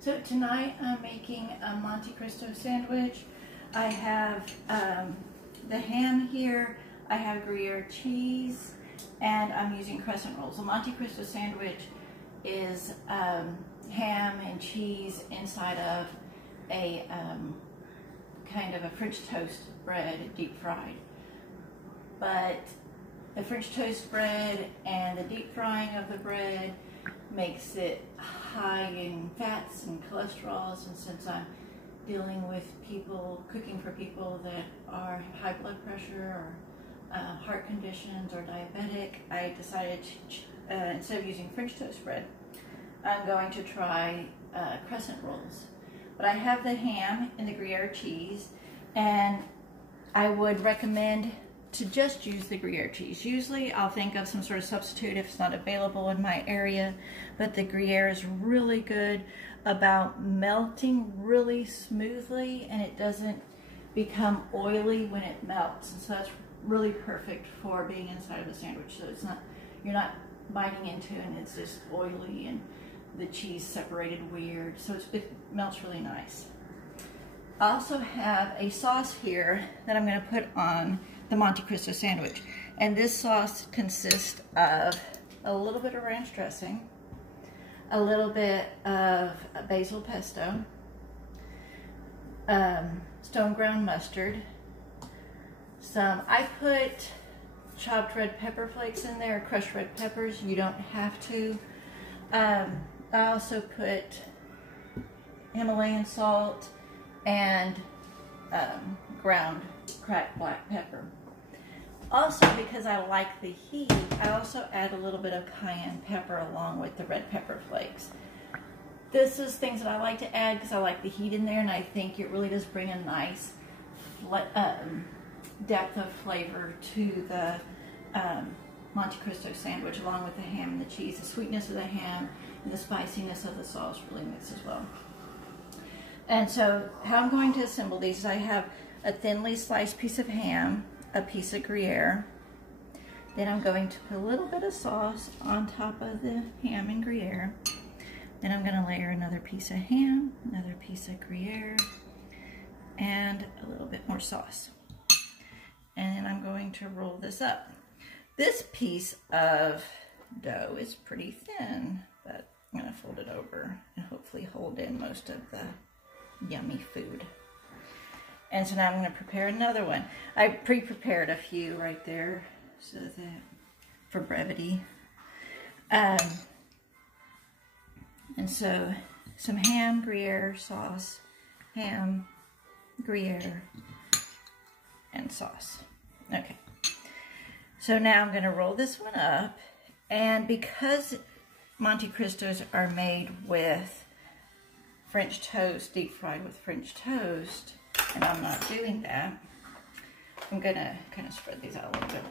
So tonight I'm making a Monte Cristo sandwich. I have the ham here, I have gruyere cheese, and I'm using crescent rolls. The Monte Cristo sandwich is ham and cheese inside of a kind of a French toast bread, deep fried. But the French toast bread and the deep frying of the bread makes it high in fats and cholesterols, and since I'm dealing with people, cooking for people that are high blood pressure or heart conditions or diabetic, I decided to, instead of using French toast bread, I'm going to try crescent rolls. But I have the ham and the gruyere cheese, and I would recommend to just use the gruyere cheese. Usually I'll think of some sort of substitute if it's not available in my area, but the gruyere is really good about melting really smoothly, and it doesn't become oily when it melts. And so that's really perfect for being inside of a sandwich. So it's not, you're not biting into it and it's just oily and the cheese separated weird. So it melts really nice. I also have a sauce here that I'm going to put on the Monte Cristo sandwich. And this sauce consists of a little bit of ranch dressing, a little bit of basil pesto, stone ground mustard, I put chopped red pepper flakes in there, crushed red peppers. You don't have to. I also put Himalayan salt and ground cracked black pepper. Also, because I like the heat, I also add a little bit of cayenne pepper along with the red pepper flakes. This is things that I like to add because I like the heat in there, and I think it really does bring a nice depth of flavor to the Monte Cristo sandwich, along with the ham and the cheese. The sweetness of the ham and the spiciness of the sauce really mix as well. And so how I'm going to assemble these is I have a thinly sliced piece of ham, a piece of gruyere. Then I'm going to put a little bit of sauce on top of the ham and gruyere. Then I'm going to layer another piece of ham, another piece of gruyere, and a little bit more sauce. And then I'm going to roll this up. This piece of dough is pretty thin, but I'm going to fold it over and hopefully hold in most of the yummy food. And so now I'm going to prepare another one. I pre-prepared a few right there so that for brevity. And so some ham, gruyere, sauce, ham, gruyere, and sauce. Okay. So now I'm going to roll this one up, and because Monte Cristos are made with French toast, deep fried with French toast, and I'm not doing that, I'm going to kind of spread these out a little bit.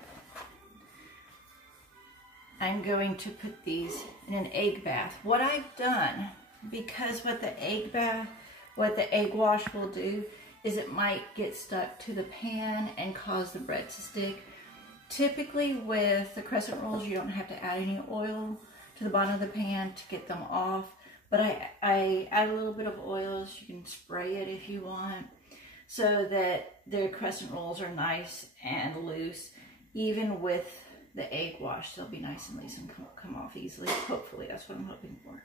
I'm going to put these in an egg bath. What I've done, because what the egg wash will do is it might get stuck to the pan and cause the bread to stick. Typically with the crescent rolls, you don't have to add any oil to the bottom of the pan to get them off, but I add a little bit of oil, so you can spray it if you want, so that the crescent rolls are nice and loose. Even with the egg wash, they'll be nice and loose and come off easily. Hopefully, that's what I'm hoping for.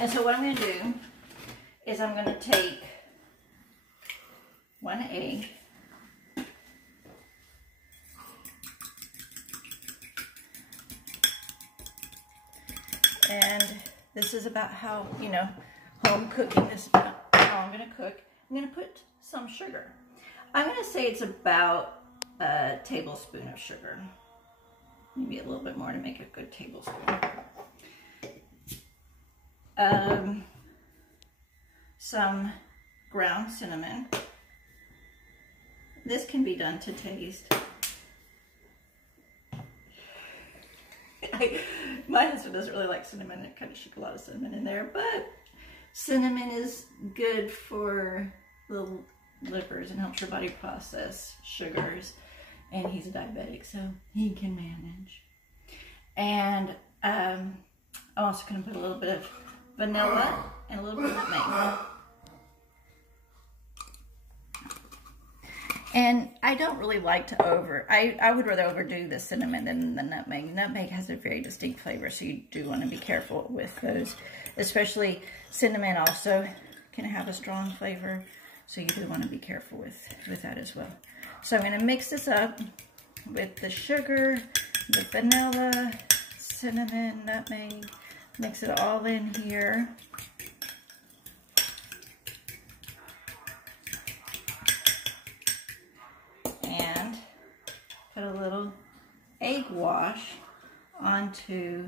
And so what I'm going to do is I'm going to take one egg, and this is about how, home cooking, this is about how I'm going to cook. I'm going to put some sugar. I'm going to say it's about a tablespoon of sugar. Maybe a little bit more to make a good tablespoon. Some ground cinnamon. This can be done to taste. My husband doesn't really like cinnamon. I kind of shook a lot of cinnamon in there, but cinnamon is good for the livers and helps your body process sugars. And he's a diabetic, so he can manage. And I'm also going to put a little bit of vanilla, and a little bit of nutmeg. And I don't really like to I would rather overdo the cinnamon than the nutmeg. Nutmeg has a very distinct flavor, so you do want to be careful with those. Especially cinnamon also can have a strong flavor, so you do want to be careful with that as well. So I'm going to mix this up with the sugar, the vanilla, cinnamon, nutmeg. Mix it all in here. And put a little egg wash onto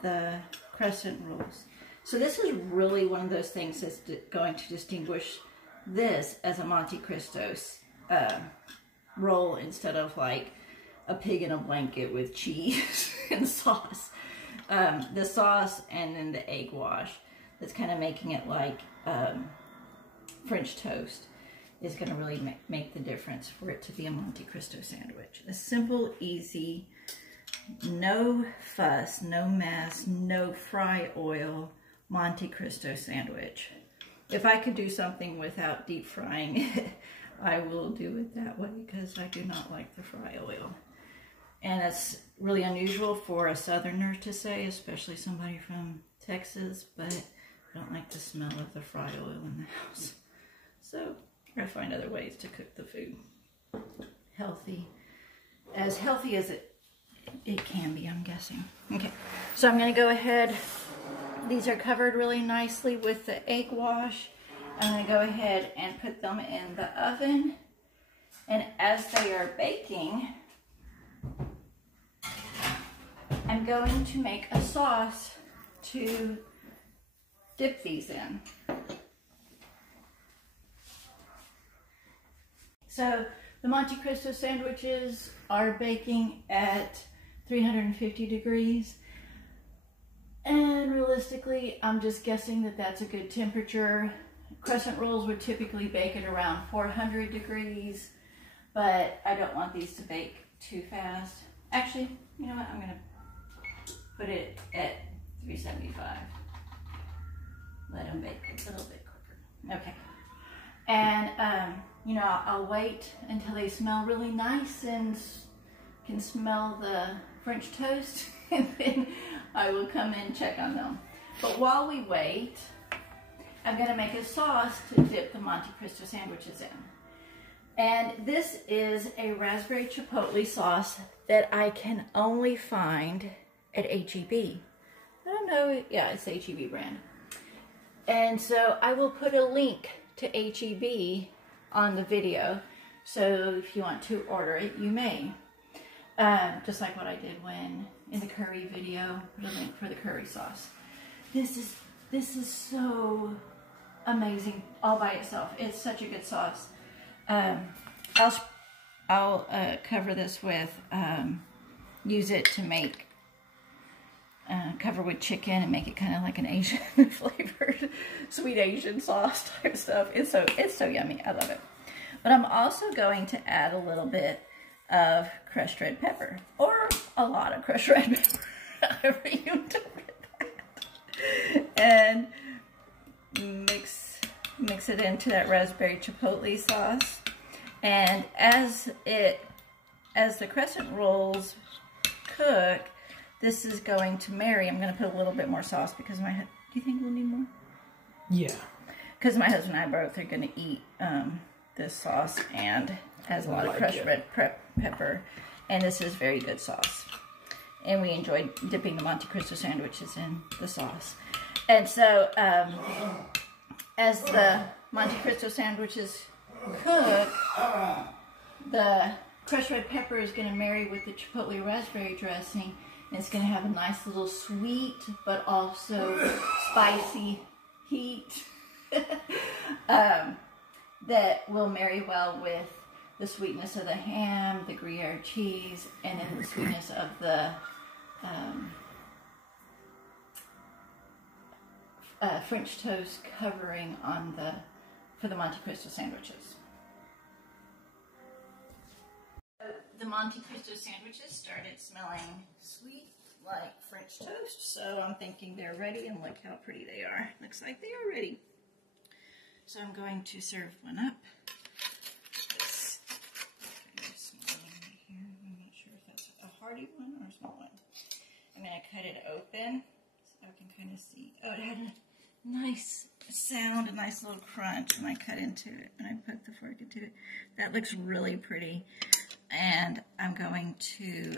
the crescent rolls. So this is really one of those things that's going to distinguish this as a Monte Cristo roll instead of like a pig in a blanket with cheese and sauce. The sauce and then the egg wash that's kind of making it like French toast is going to really make the difference for it to be a Monte Cristo sandwich. A simple, easy, no fuss, no mess, no fry oil Monte Cristo sandwich. If I could do something without deep frying it, I will do it that way because I do not like the fry oil. And it's really unusual for a southerner to say, especially somebody from Texas, but I don't like the smell of the fry oil in the house. So I gotta find other ways to cook the food. Healthy as it can be, I'm guessing. Okay, so I'm gonna go ahead. These are covered really nicely with the egg wash. I'm gonna go ahead and put them in the oven. And as they are baking, I'm going to make a sauce to dip these in. So the Monte Cristo sandwiches are baking at 350 degrees. And realistically, I'm just guessing that that's a good temperature. Crescent rolls would typically bake at around 400 degrees, but I don't want these to bake too fast. Actually, you know what? I'm gonna put it at 375. Let them bake a little bit quicker. Okay. And, you know, I'll wait until they smell really nice and can smell the French toast, and then I will come in and check on them. But while we wait, I'm going to make a sauce to dip the Monte Cristo sandwiches in. And this is a raspberry chipotle sauce that I can only find at H-E-B. I don't know, yeah, it's the H-E-B brand. And so I will put a link to H-E-B on the video, so if you want to order it, you may. Just like what I did when in the curry video, put a link for the curry sauce. This is so amazing all by itself. It's such a good sauce. I'll cover this with use it to make cover with chicken and make it kind of like an Asian flavored sweet Asian sauce type stuff. It's so yummy. I love it. But I'm also going to add a little bit of crushed red pepper, or a lot of crushed red pepper, however you interpret that, and mix it into that raspberry chipotle sauce. And as the crescent rolls cook, this is going to marry. I'm going to put a little bit more sauce because do you think we'll need more? Yeah. Because my husband and I both are going to eat this sauce, and has a lot of crushed red pepper, and this is very good sauce. And we enjoyed dipping the Monte Cristo sandwiches in the sauce. And so, as the Monte Cristo sandwiches cook, the crushed red pepper is going to marry with the chipotle raspberry dressing, and it's going to have a nice little sweet, but also spicy heat that will marry well with the sweetness of the ham, the gruyere cheese, and then the sweetness of the French toast covering on for the Monte Cristo sandwiches. The Monte Cristo sandwiches started smelling sweet like French toast, so I'm thinking they're ready, and look how pretty they are. Looks like they are ready. So I'm going to serve one up. This kind of small one right here. I'm not sure if that's a hearty one or a small one. I'm going to cut it open so I can kind of see. Oh, it had a nice sound, a nice little crunch when I cut into it, and I put the fork into it. That looks really pretty. And I'm going to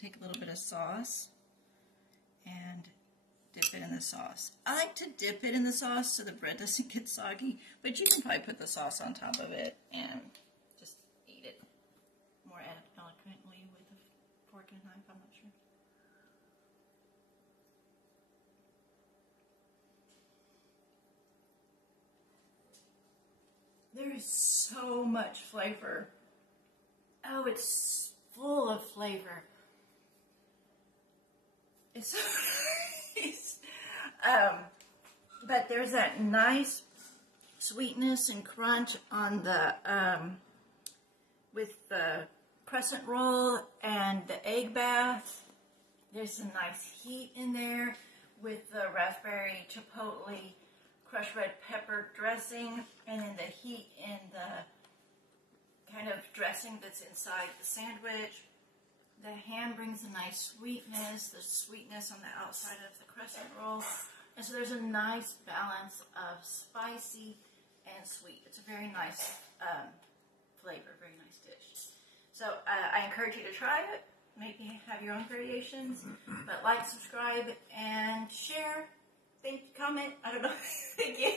take a little bit of sauce and dip it in the sauce. I like to dip it in the sauce so the bread doesn't get soggy, but you can probably put the sauce on top of it and just eat it more eloquently with a fork and knife, I'm not sure. There is so much flavor. Oh, it's full of flavor. It's so nice. But there's that nice sweetness and crunch on the with the crescent roll and the egg bath. There's some nice heat in there with the raspberry chipotle crushed red pepper dressing, and then the heat in the kind of dressing that's inside the sandwich. The ham brings a nice sweetness, the sweetness on the outside of the crescent roll. And so there's a nice balance of spicy and sweet. It's a very nice flavor, very nice dish. So I encourage you to try it. Maybe have your own variations. But like, subscribe, and share. Comment. I don't know. Thank you.